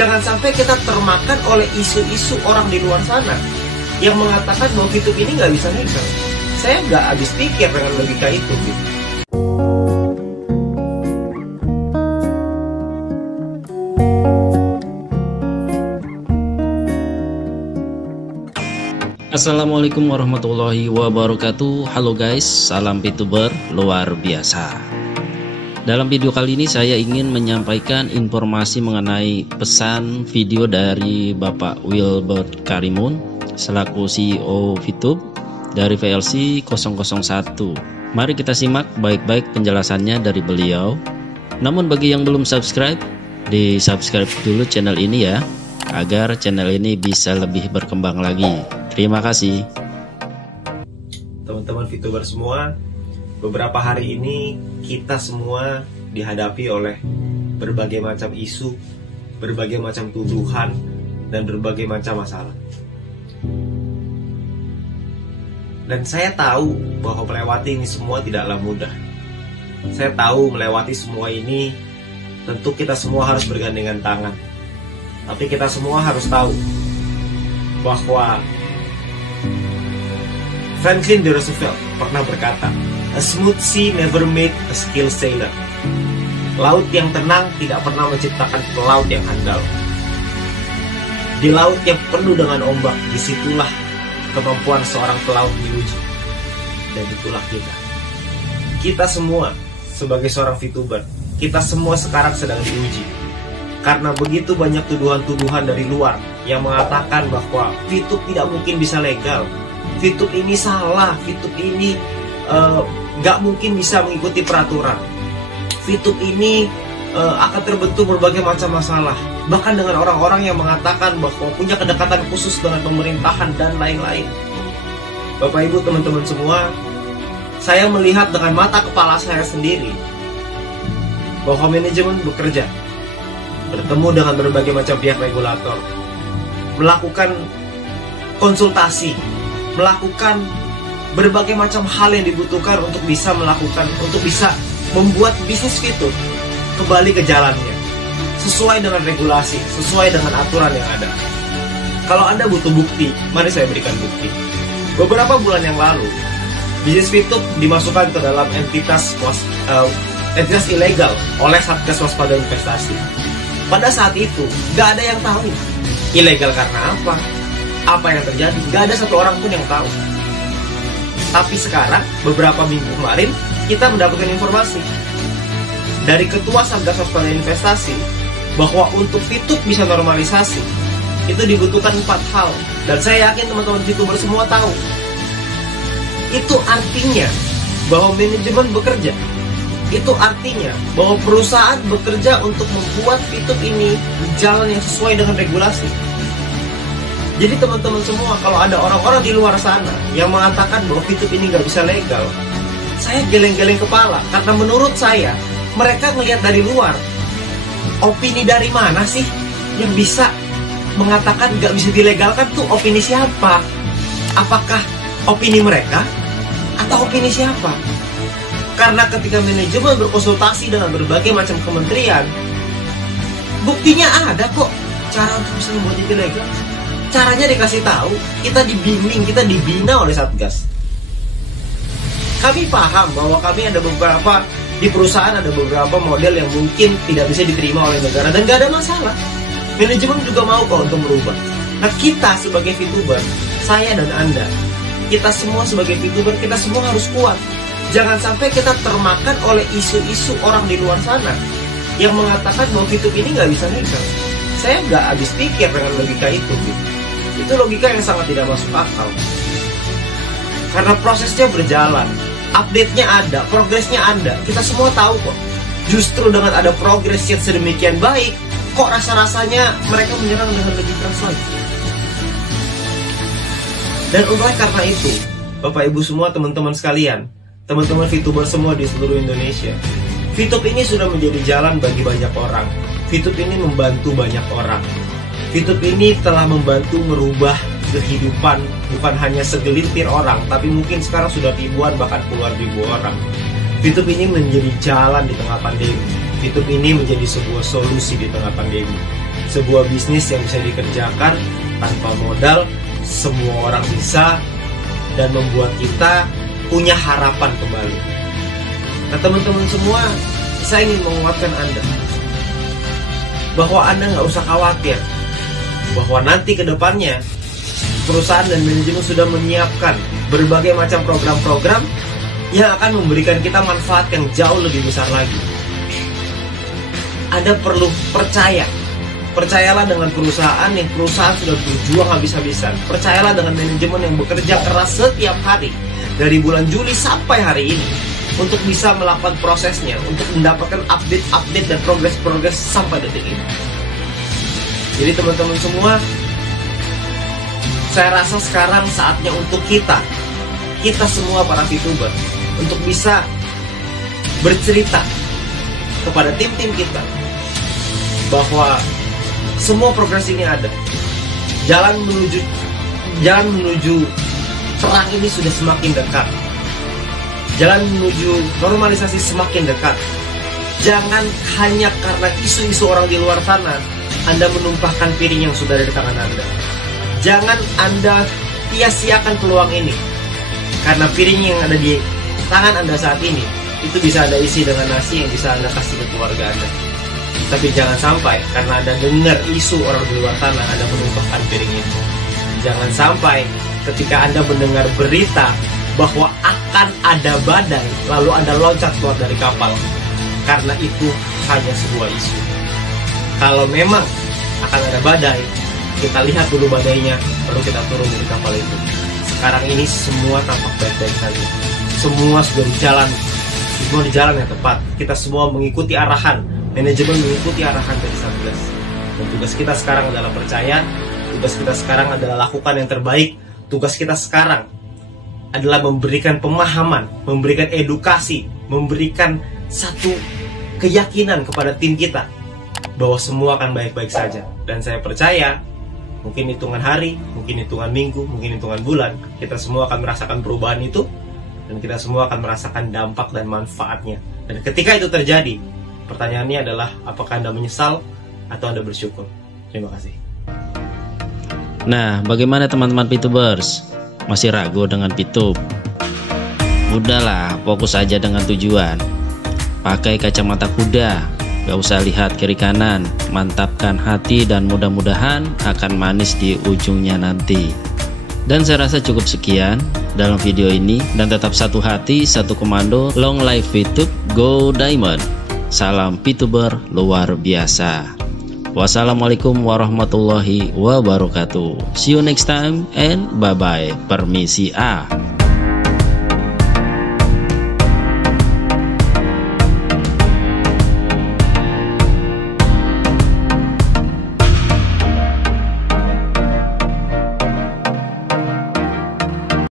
Jangan sampai kita termakan oleh isu-isu orang di luar sana yang mengatakan bahwa VTube ini nggak bisa legal. Saya nggak habis pikir dengan logika itu gitu. Assalamualaikum warahmatullahi wabarakatuh. Halo guys, salam VTuber luar biasa. Dalam video kali ini saya ingin menyampaikan informasi mengenai pesan video dari Bapak Wilbert Karimun selaku CEO VTube dari VLC 001. Mari kita simak baik-baik penjelasannya dari beliau. Namun bagi yang belum subscribe, di subscribe dulu channel ini ya, agar channel ini bisa lebih berkembang lagi. Terima kasih. Teman-teman VTuber semua, beberapa hari ini kita semua dihadapi oleh berbagai macam isu, berbagai macam tuduhan, dan berbagai macam masalah. Dan saya tahu bahwa melewati ini semua tidaklah mudah. Saya tahu melewati semua ini tentu kita semua harus bergandengan tangan. Tapi kita semua harus tahu bahwa Franklin D. Roosevelt pernah berkata, "A smooth sea never made a skilled sailor." Laut yang tenang tidak pernah menciptakan pelaut yang handal. Di laut yang penuh dengan ombak, disitulah kemampuan seorang pelaut diuji. Dan itulah kita. Kita semua sebagai seorang VTuber, kita semua sekarang sedang diuji. Karena begitu banyak tuduhan-tuduhan dari luar yang mengatakan bahwa VTube tidak mungkin bisa legal, VTube ini salah, VTube ini nggak mungkin bisa mengikuti peraturan, VTube ini akan terbentuk berbagai macam masalah. Bahkan dengan orang-orang yang mengatakan bahwa punya kedekatan khusus dengan pemerintahan dan lain-lain. Bapak Ibu teman-teman semua, saya melihat dengan mata kepala saya sendiri bahwa manajemen bekerja, bertemu dengan berbagai macam pihak regulator, melakukan konsultasi, melakukan berbagai macam hal yang dibutuhkan untuk bisa membuat bisnis VTube kembali ke jalannya, sesuai dengan regulasi, sesuai dengan aturan yang ada. Kalau Anda butuh bukti, mari saya berikan bukti. Beberapa bulan yang lalu, bisnis VTube dimasukkan ke dalam entitas ilegal oleh Satgas Waspada Investasi. Pada saat itu, gak ada yang tahu ilegal karena apa yang terjadi, gak ada satu orang pun yang tahu. Tapi sekarang, beberapa minggu kemarin, kita mendapatkan informasi dari Ketua Satgas Waspada Investasi bahwa untuk VTube bisa normalisasi, itu dibutuhkan 4 hal. Dan saya yakin teman-teman VTuber semua tahu. Itu artinya bahwa manajemen bekerja. Itu artinya bahwa perusahaan bekerja untuk membuat VTube ini di jalan yang sesuai dengan regulasi. Jadi teman-teman semua, kalau ada orang-orang di luar sana yang mengatakan bahwa VTube ini nggak bisa legal, saya geleng-geleng kepala. Karena menurut saya, mereka ngelihat dari luar. Opini dari mana sih yang bisa mengatakan nggak bisa dilegalkan? Tuh opini siapa? Apakah opini mereka atau opini siapa? Karena ketika manajemen berkonsultasi dengan berbagai macam kementerian, buktinya ada kok cara untuk bisa membuat itu legal. Caranya dikasih tahu, kita dibimbing, kita dibina oleh Satgas. Kami paham bahwa kami ada beberapa di perusahaan, ada beberapa model yang mungkin tidak bisa diterima oleh negara dan gak ada masalah. Manajemen juga mau kok untuk merubah. Nah, kita sebagai VTuber, saya dan Anda, kita semua sebagai VTuber, kita semua harus kuat. Jangan sampai kita termakan oleh isu-isu orang di luar sana yang mengatakan bahwa VTube ini nggak bisa legal. Saya nggak habis pikir dengan logika itu. Itu logika yang sangat tidak masuk akal. Karena prosesnya berjalan, update-nya ada, progresnya ada. Kita semua tahu kok. Justru dengan ada progres yang sedemikian baik, kok rasa-rasanya mereka menyerang dengan lebih keras lagi. Dan oleh karena itu, Bapak Ibu semua, teman-teman sekalian, teman-teman VTuber semua di seluruh Indonesia, VTube ini sudah menjadi jalan bagi banyak orang. VTube ini membantu banyak orang. VTube ini telah membantu merubah kehidupan bukan hanya segelintir orang, tapi mungkin sekarang sudah ribuan bahkan puluhan ribu orang. VTube ini menjadi jalan di tengah pandemi. VTube ini menjadi sebuah solusi di tengah pandemi. sebuah bisnis yang bisa dikerjakan tanpa modal, semua orang bisa, dan membuat kita punya harapan kembali. Nah teman-teman semua, saya ingin menguatkan Anda bahwa Anda nggak usah khawatir bahwa nanti ke depannya perusahaan dan manajemen sudah menyiapkan berbagai macam program-program yang akan memberikan kita manfaat yang jauh lebih besar lagi. Anda perlu percaya. Percayalah dengan perusahaan yang sudah berjuang habis-habisan. Percayalah dengan manajemen yang bekerja keras setiap hari dari bulan Juli sampai hari ini untuk bisa melakukan prosesnya, untuk mendapatkan update-update dan progres-progres sampai detik ini. Jadi teman-teman semua, saya rasa sekarang saatnya untuk kita semua para VTuber untuk bisa bercerita kepada tim-tim kita bahwa semua progres ini ada. Jalan menuju terang ini sudah semakin dekat. Jalan menuju normalisasi semakin dekat. Jangan hanya karena isu-isu orang di luar sana Anda menumpahkan piring yang sudah ada di tangan Anda. Jangan Anda sia-siakan peluang ini, karena piring yang ada di tangan Anda saat ini itu bisa Anda isi dengan nasi yang bisa Anda kasih ke keluarga Anda. Tapi jangan sampai karena Anda dengar isu orang di luar sana Anda menumpahkan piring itu. Jangan sampai ketika Anda mendengar berita bahwa akan ada badai lalu Anda loncat keluar dari kapal, karena itu hanya sebuah isu. Kalau memang akan ada badai, kita lihat dulu badainya, baru kita turun dari kapal itu. Sekarang ini semua tampak baik-baik saja. Semua sudah di jalan yang tepat. Kita semua mengikuti arahan, manajemen mengikuti arahan dari Satgas. Dan tugas kita sekarang adalah percaya, tugas kita sekarang adalah lakukan yang terbaik, tugas kita sekarang adalah memberikan pemahaman, memberikan edukasi, memberikan satu keyakinan kepada tim kita bahwa semua akan baik-baik saja. Dan saya percaya mungkin hitungan hari, mungkin hitungan minggu, mungkin hitungan bulan, kita semua akan merasakan perubahan itu, dan kita semua akan merasakan dampak dan manfaatnya. Dan ketika itu terjadi, pertanyaannya adalah apakah Anda menyesal atau Anda bersyukur? Terima kasih. Nah, bagaimana teman-teman VTubers? Masih ragu dengan VTube? Udahlah, fokus aja dengan tujuan. Pakai kacamata kuda, gak usah lihat kiri kanan. Mantapkan hati dan mudah-mudahan akan manis di ujungnya nanti. Dan saya rasa cukup sekian dalam video ini. Dan tetap satu hati, satu komando. Long life VTube, go diamond. Salam VTuber luar biasa. Wassalamualaikum warahmatullahi wabarakatuh. See you next time and bye-bye. Permisi.